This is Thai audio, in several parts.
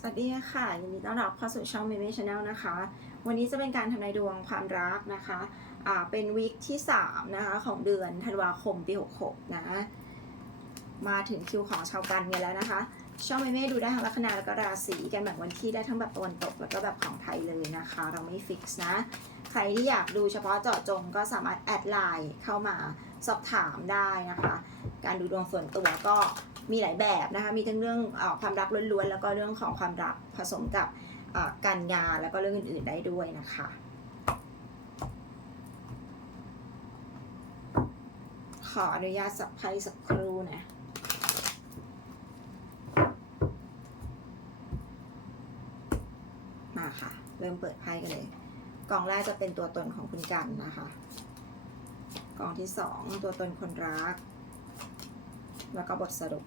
สวัสดีค่ะยินดีต้อนรับเข้าสู่ช่อง m ม m ช Channel นะคะ วันนี้จะเป็นการทำนายดวงความรักนะคะอ่าเป็นวีคที่3นะคะของเดือนธันวาคมปี66นะมาถึงคิวของชาวกันกันแล้วนะคะ ช่องเมเม่ดูได้ทั้งลัคนาแล้วก็ราศีกันแบ่งวันที่ได้ทั้งแบบตะวันตกแล้วก็แบบของไทยเลยนะคะ เราไม่ฟิกซ์นะ ใครที่อยากดูเฉพาะเจาะจงก็สามารถแอดไลน์เข้ามาสอบถามได้นะคะ การดูดวงส่วนตัวก็ มีหลายแบบนะคะมีทั้งเรื่องอความรักล้วนๆแล้วก็เรื่องของความรักผสมกับการงานแล้วก็เรื่องอื่นๆได้ด้วยนะคะขออนุญาตสับไพ่สักครู่นะมาค่ะ เริ่มเปิดไพ่กันเลยกองแรกจะเป็นตัวตนของคุณกันนะคะกองที่สองตัวตนคนรัก แล้วก็บทสรุป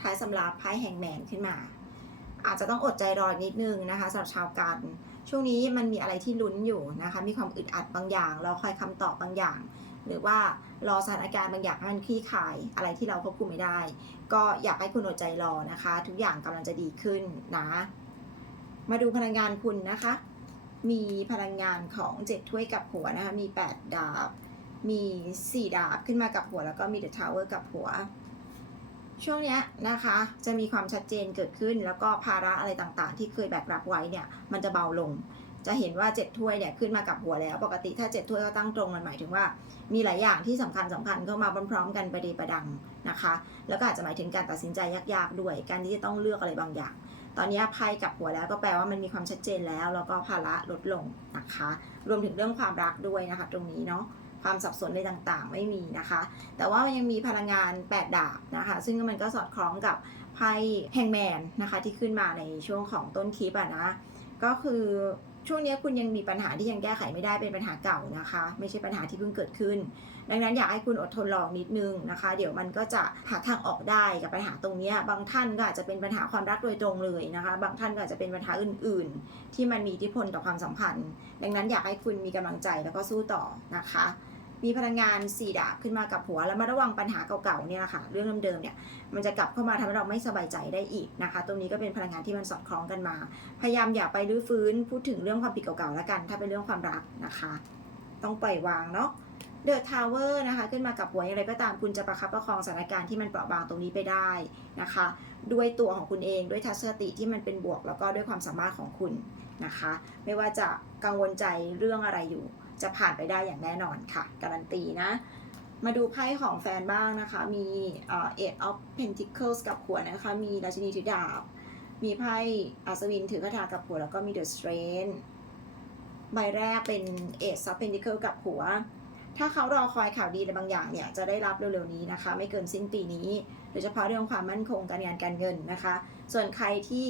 ท้ายสำรับไพ่แฮงแมนขึ้นมา อาจจะต้องอดใจรอนิดนึงนะคะสำหรับชาวกันช่วงนี้มันมีอะไรที่ลุ้นอยู่นะคะ มีความอึดอัดบางอย่าง รอคอยคำตอบบางอย่าง หรือว่ารอสถานการณ์บางอย่างให้มันคลี่คลาย อะไรที่เราควบคุมไม่ได้ ก็อยากให้คุณอดใจรอนะคะ ทุกอย่างกำลังจะดีขึ้นนะ มาดูพลังงานคุณนะคะ มีพลังงานของเจ็ดถ้วยกับหัวนะคะ มี 8 ดาบ มี 4 ดาบขึ้นมากับหัว แล้วก็มีเดอะทาวเวอร์กับหัว ช่วงนี้นะคะ จะมีความชัดเจนเกิดขึ้น แล้วก็ภาระอะไรต่างๆ ที่เคยแบกรับไว้เนี่ย มันจะเบาลง จะเห็นว่าเจ็ดถ้วยเนี่ยขึ้นมากับหัวแล้ว ปกติถ้าเจ็ดถ้วยก็ตั้งตรงมันหมายถึงว่า มีหลายอย่างที่สำคัญสำคัญเข้ามาพร้อมๆ กันประเดประดังนะคะ แล้วก็อาจจะหมายถึงการตัดสินใจยากๆ ด้วย การที่จะต้องเลือกอะไรบางอย่าง ตอนนี้ไพ่กับหัวแล้วก็แปลว่ามันมีความชัดเจนแล้ว แล้วก็ภาระลดลงนะคะ รวมถึงเรื่องความรักด้วยนะคะ ตรงนี้เนาะความสับสนในต่างๆ ไม่มีนะคะ แต่ว่ามันยังมีพลังงาน 8 ดาบนะคะ ซึ่งมันก็สอดคล้องกับไพ่แฮงแมนนะคะที่ขึ้นมาในช่วงของต้นคลิปอะนะ ก็คือ ช่วงนี้คุณยังมีปัญหาที่ยังแก้ไขไม่ได้เป็นปัญหาเก่านะคะ ไม่ใช่ปัญหาที่เพิ่งเกิดขึ้น ดังนั้นอยากให้คุณอดทนรอนิดนึงนะคะ เดี๋ยวมันก็จะหาทางออกได้กับปัญหาตรงนี้บางท่านก็อาจจะเป็นปัญหาความรักโดยตรงเลยนะคะ บางท่านก็อาจจะเป็นปัญหาอื่น ๆ ที่มันมีอิทธิพลต่อความสัมพันธ์ ดังนั้นอยากให้คุณมีกำลังใจแล้วก็สู้ต่อนะคะ มีพลังงานสี่ดาบขึ้นมากับหัว แล้วมาระวังปัญหาเก่าๆเนี่ยค่ะเรื่องเดิมๆเนี่ยมันจะกลับเข้ามาทำให้เราไม่สบายใจได้อีกนะคะ ตรงนี้ก็เป็นพลังงานที่มันสอดคล้องกันมา พยายามอย่าไปรื้อฟื้นพูดถึงเรื่องความผิดเก่าๆแล้วกัน ถ้าเป็นเรื่องความรักนะคะ ต้องปล่อยวางเนาะเดอะทาวเวอร์นะคะขึ้นมากับหัวอย่างไรก็ตามคุณจะประคับประคองสถานการณ์ที่มันเปราะบางตรงนี้ไปได้นะคะ ด้วยตัวของคุณเองด้วยทัศนคติที่มันเป็นบวกแล้วก็ด้วยความสามารถของคุณนะคะ ไม่ว่าจะกังวลใจเรื่องอะไรอยู่ จะผ่านไปได้อย่างแน่นอนค่ะ การันตีนะ มาดูไพ่ของแฟนบ้างนะคะ มีเอ่อ Eight of Pentacles กับหัวนะคะ มีราชินีถือดาบ มีไพ่อัศวินถือคาถากับหัวแล้วก็มี The Strength ใบแรกเป็น Ace of Pentacles กับหัว ถ้าเขารอคอยข่าวดีอะไรบางอย่างเนี่ยจะได้รับเร็วๆนี้นะคะ ไม่เกินสิ้นปีนี้ โดยเฉพาะเรื่องความมั่นคงการงานการเงินนะคะ ส่วนใครที่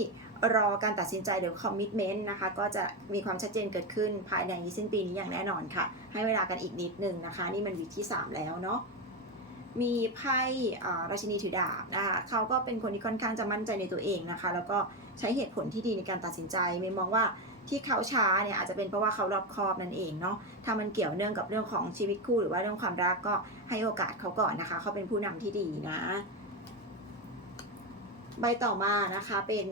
รอการตัดสินใจหรือคอมมิชเมนต์นะคะ ก็จะมีความชัดเจนเกิดขึ้นภายในสิ้นปีนี้อย่างแน่นอนค่ะ ให้เวลากันอีกนิดนึงนะคะ นี่มันวีคที่ 3 แล้วเนาะมีไพ่ราชินีถือดาบนะคะเขาก็เป็นคนที่ค่อนข้างจะมั่นใจในตัวเองนะคะ แล้วก็ใช้เหตุผลที่ดีในการตัดสินใจไม่มองว่าที่เขาช้าเนี่ยอาจจะเป็นเพราะว่าเขารอบคอบนั่นเองเนาะถ้ามันเกี่ยวเนื่องกับเรื่องของชีวิตคู่หรือว่าเรื่องความรักก็ให้โอกาสเขาก่อนนะคะ เขาเป็นผู้นำที่ดีนะ ใบต่อมานะคะเป็น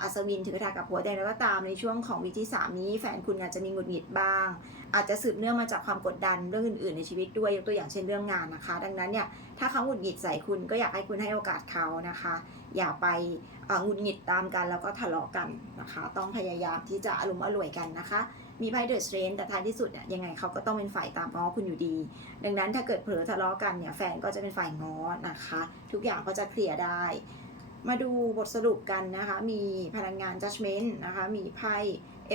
อัศวินถือกระถากับหัวแดงแล้วก็ตามในช่วงของวีคที่ 3 นี้แฟนคุณอาจจะมีหงุดหงิดบ้าง อาจจะสืบเนื่องมาจากความกดดันเรื่องอื่น ๆ ในชีวิตด้วยยกตัวอย่างเช่นเรื่องงานนะคะ ดังนั้นเนี่ยถ้าเขาหงุดหงิดใส่คุณก็อยากให้คุณให้โอกาสเขานะคะ อย่าไปหงุดหงิดตามกันแล้วก็ทะเลาะกันนะคะ ต้องพยายามที่จะอารมณ์อร่วยกันนะคะมีไพ่เดอะสเตรนแต่ท้ายที่สุดเนี่ยยังไงเขาก็ต้องเป็นฝ่ายตามง้อคุณอยู่ดี ดังนั้นถ้าเกิดเผลอทะเลาะกันเนี่ยแฟนก็จะเป็นฝ่ายง้อนะคะ ทุกอย่างก็จะเคลียร์ได้ มาดูบทสรุปกันนะคะ มีพลังงาน judgment นะคะ มีไพ่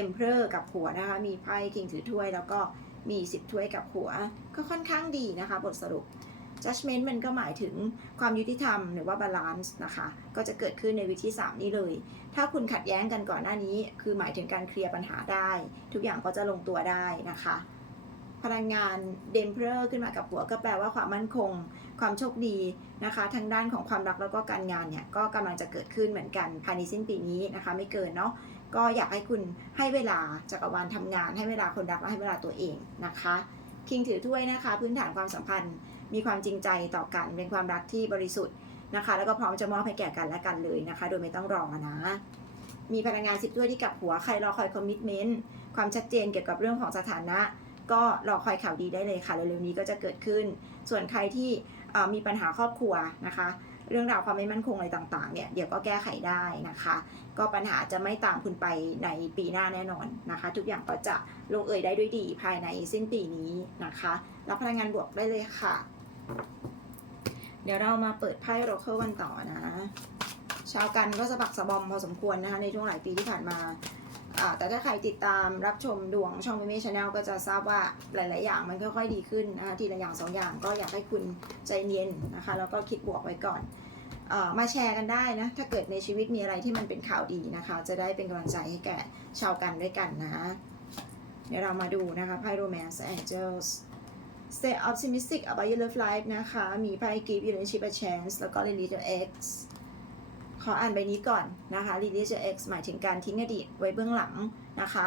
emperor กับหัวนะคะ มีไพ่ king ถือถ้วย แล้วก็มี10ถ้วยกับหัว ก็ค่อนข้างดีนะคะ บทสรุป judgment มันก็หมายถึงความยุติธรรมหรือว่า balance นะคะ ก็จะเกิดขึ้นในวิธี 3 นี้เลย ถ้าคุณขัดแย้งกันก่อนหน้านี้ คือหมายถึงการเคลียร์ปัญหาได้ ทุกอย่างก็จะลงตัวได้นะคะ พลังงาน d e m p e r o r ขึ้นมากับหัวก็แปลว่าความมั่นคง ความโชคดีนะคะ ทางด้านของความรักแล้วก็การงานเนี่ยก็กำลังจะเกิดขึ้นเหมือนกันภายในสิ้นปีนี้นะคะ ไม่เกินเนาะก็อยากให้คุณให้เวลาจักรวาลทำงาน ให้เวลาคนรักและให้เวลาตัวเองนะคะคิงถือถ้วยนะคะ พื้นฐานความสัมพันธ์ มีความจริงใจต่อกันเป็นความรักที่บริสุทธิ์นะคะ แล้วก็พร้อมจะมอบให้แก่กันและกันเลยนะคะ โดยไม่ต้องรอนะมีพลังงานสิบด้วยที่กับหัวใครรอคอยคอมมิชเมนต์ความชัดเจนเกี่ยวกับเรื่องของสถานะ ก็รอคอยข่าวดีได้เลยค่ะเร็วๆนี้ก็จะเกิดขึ้น ส่วนใครที่มีปัญหาครอบครัวนะคะ เรื่องราวความไม่มั่นคงอะไรต่างๆเนี่ยเดี๋ยวก็แก้ไขได้นะคะ ก็ปัญหาจะไม่ตามคุณไปในปีหน้าแน่นอนนะคะ ทุกอย่างก็จะลงเอยได้ด้วยดีภายในสิ้นปีนี้นะคะรับพลังงานบวกได้เลยค่ะ เดี๋ยวเรามาเปิดไพ่โรเคิลกันต่อนะชาวกันก็สะบักสะบอมพอสมควรนะคะในช่วงหลายปีที่ผ่านมา แต่ถ้าใครติดตามรับชมดวงช่องมิเมชาแนลก็จะทราบว่าหลาย ๆ อย่างมันค่อย ๆ ดีขึ้นนะคะทีละอย่างสองอย่างก็อยากให้คุณใจเย็นนะคะแล้วก็คิดบวกไว้ก่อนออมาแชร์กันได้นะ ถ้าเกิดในชีวิตมีอะไรที่มันเป็นข่าวดีนะคะ จะได้เป็นกำลังใจให้แก่ชาวกันด้วยกันนะ เดี๋ยวเรามาดูนะคะไพ่ Romance Angels Stay optimistic about your love life นะคะ มีไพ่ Give Relationship a chance แล้วก็ Release your ex ขออ่านใบนี้ก่อนนะคะ Release your ex หมายถึงการทิ้งอดีตไว้เบื้องหลังนะคะ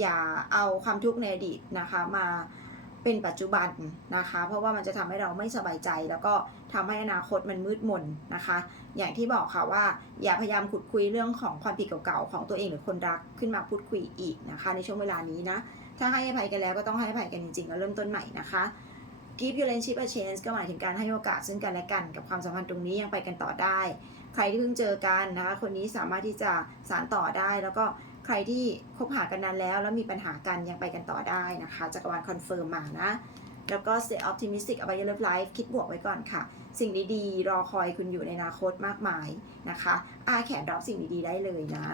อย่าเอาความทุกข์ในอดีตนะคะมาเป็นปัจจุบันนะคะ เพราะว่ามันจะทำให้เราไม่สบายใจ แล้วก็ทำให้อนาคตมันมืดมนนะคะ อย่างที่บอกค่ะว่า อย่าพยายามขุดคุยเรื่องของความผิดเก่าๆของตัวเองหรือคนรักขึ้นมาพูดคุยอีกนะคะ ในช่วงเวลานี้นะ ถ้าให้อภัยกันแล้วก็ต้องให้อภัยกันจริงๆแล้วเริ่มต้นใหม่นะคะ Give your relationship a chance ก็หมายถึงการให้โอกาสซึ่งกันและกันกับความสัมพันธ์ตรงนี้ยังไปกันต่อได้ ใครที่เพิ่งเจอกันนะคะคนนี้สามารถที่จะสานต่อได้ แล้วก็ใครที่คบหากันนานแล้ว แล้วมีปัญหากันยังไปกันต่อได้นะคะจักรวาลคอนเฟิร์มมานะ แล้วก็ stay optimistic about your love life คิดบวกไว้ก่อนค่ะ สิ่งดีๆ รอคอยคุณอยู่ในอนาคตมากมายนะคะอาแขนรับสิ่งดีๆได้เลยนะ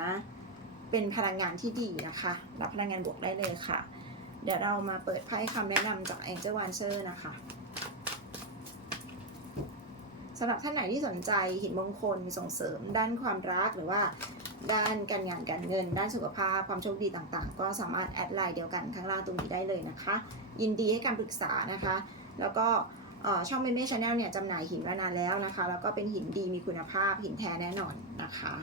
เป็นพลังงานที่ดีนะคะ รับพลังงานบวกได้เลยค่ะ เดี๋ยวเรามาเปิดไพ่คำแนะนำจาก Angel w a n c e r นะคะ สำหรับท่านไหนที่สนใจหินมงคลส่งเสริมด้านความรักหรือว่า ด้านการงานการเงิน ด้านสุขภาพความโชคดีต่างๆ ก็สามารถแอดไลน์เดียวกันข้างล่างตรงนี้ได้เลยนะคะ ยินดีให้การปรึกษานะคะ แล้วก็ช่องเมเม่ชาแนลเนี่ยจำหน่ายหินมานานแล้วนะคะ แล้วก็เป็นหินดีมีคุณภาพหินแท้แน่นอนนะคะ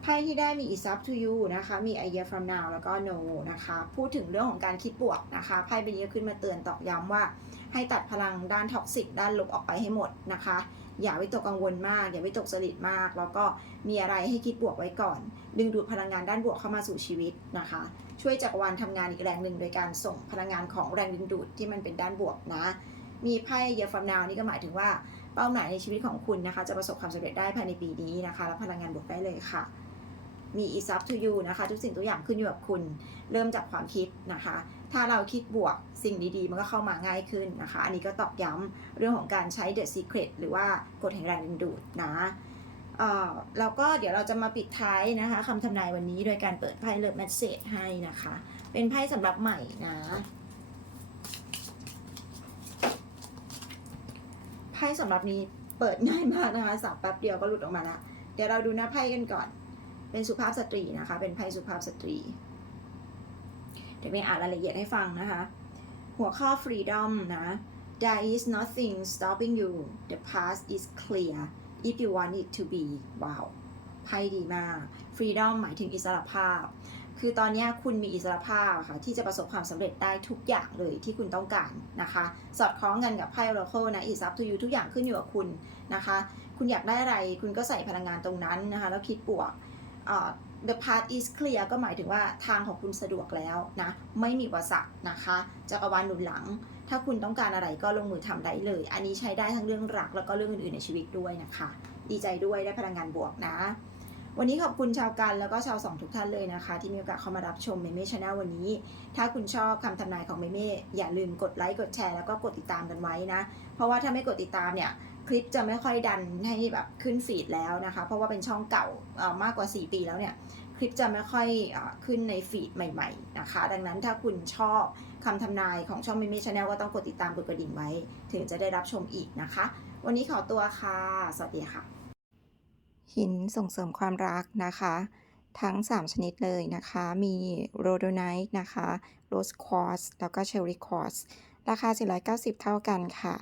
ไพ่ที่ได้มี is up to you นะคะ มี idea from now แล้วก็ no นะคะ พูดถึงเรื่องของการคิดบวกนะคะ ไพ่ใบนี้ขึ้นมาเตือนตอกย้ำว่า ให้ตัดพลังด้านท็อกซิกด้านลบออกไปให้หมดนะคะ อย่าวิตกกังวลมาก อย่าวิตกจริตมาก แล้วก็มีอะไรให้คิดบวกไว้ก่อน ดึงดูดพลังงานด้านบวกเข้ามาสู่ชีวิตนะคะ ช่วยจักรวาลทำงานอีกแรงหนึ่งโดยการส่งพลังงานของแรงดึงดูดที่มันเป็นด้านบวกนะ มีไพ่เยฟอมนาวนี่ก็หมายถึงว่าเป้าหมายในชีวิตของคุณนะคะ จะประสบความสำเร็จได้ภายในปีนี้นะคะแล้วพลังงานบวกได้เลยค่ะ มี is up to you นะคะ ทุกสิ่งทุกอย่างขึ้นอยู่กับคุณ เริ่มจากความคิดนะคะ ถ้าเราคิดบวกสิ่งดีๆ มันก็เข้ามาง่ายขึ้นนะคะ อันนี้ก็ตอกย้ำเรื่องของการใช้ the secret หรือว่ากฎแห่งแรงดึงดูดนะเอ่อแล้วก็เดี๋ยวเราจะมาปิดท้ายนะคะคำทำนายวันนี้โดยการเปิดไพ่เลิฟแมสเซจให้นะคะ เป็นไพ่สำหรับใหม่นะไพ่สำหรับนี้เปิดง่ายมากนะคะสับแป๊บเดียวก็หลุดออกมาละเดี๋ยวเราดูหน้าไพ่กันก่อน เป็นสุภาพสตรีนะคะ เป็นไพ่สุภาพสตรี เดี๋ยวไปอ่านรายละเอียดให้ฟังนะคะ หัวข้อ freedom นะ there is nothing stopping you the past is clear if you want it to be ว้าวไพ่ดีมาก freedom หมายถึงอิสรภาพ คือตอนนี้คุณมีอิสรภาพค่ะ ที่จะประสบความสำเร็จได้ทุกอย่างเลยที่คุณต้องการนะคะ สอดคล้องกันกับไพ่ Oracle นะ is up to you ทุกอย่างขึ้นอยู่กับคุณนะคะ คุณอยากได้อะไร คุณก็ใส่พลังงานตรงนั้นนะคะ แล้วคิดบวก the path is clear ก็หมายถึงว่าทางของคุณสะดวกแล้วนะ ไม่มีอุปสรรคนะคะจักรวาลหนุนหลัง ถ้าคุณต้องการอะไรก็ลงมือทำได้เลย อันนี้ใช้ได้ทั้งเรื่องรักแล้วก็เรื่องอื่นๆในชีวิตด้วยนะคะ ดีใจด้วยได้พลังงานบวกนะ วันนี้ขอบคุณชาวกันแล้วก็ชาวสองทุกท่านเลยนะคะ ที่มีโอกาสเข้ามารับชมเมเม่ชาแนลวันนี้ ถ้าคุณชอบคำทำนายของเมเม่อย่าลืมกดไลค์กดแชร์แล้วก็กดติดตามกันไว้นะ เพราะว่าถ้าไม่กดติดตามเนี่ย คลิปจะไม่ค่อยดันให้แบบขึ้นฟีดแล้วนะคะ เพราะว่าเป็นช่องเก่ามากกว่า 4 ปีแล้วเนี่ยคลิปจะไม่ค่อยอขึ้นในฟีดใหม่ ๆนะคะ ดังนั้นถ้าคุณชอบคำทำนายของช่องมิมิชาแนลก็ต้องกดติดตามกดกระดิ่งไว้ ถึงจะได้รับชมอีกนะคะ วันนี้ขอตัวค่ะ สวัสดีค่ะ หินส่งเสริมความรักนะคะ ทั้ง 3 ชนิดเลยนะคะ มีโรโดไนท์นะคะโรสควอสแล้วก็เชอริควอสราคา 490 เท่ากันค่ะ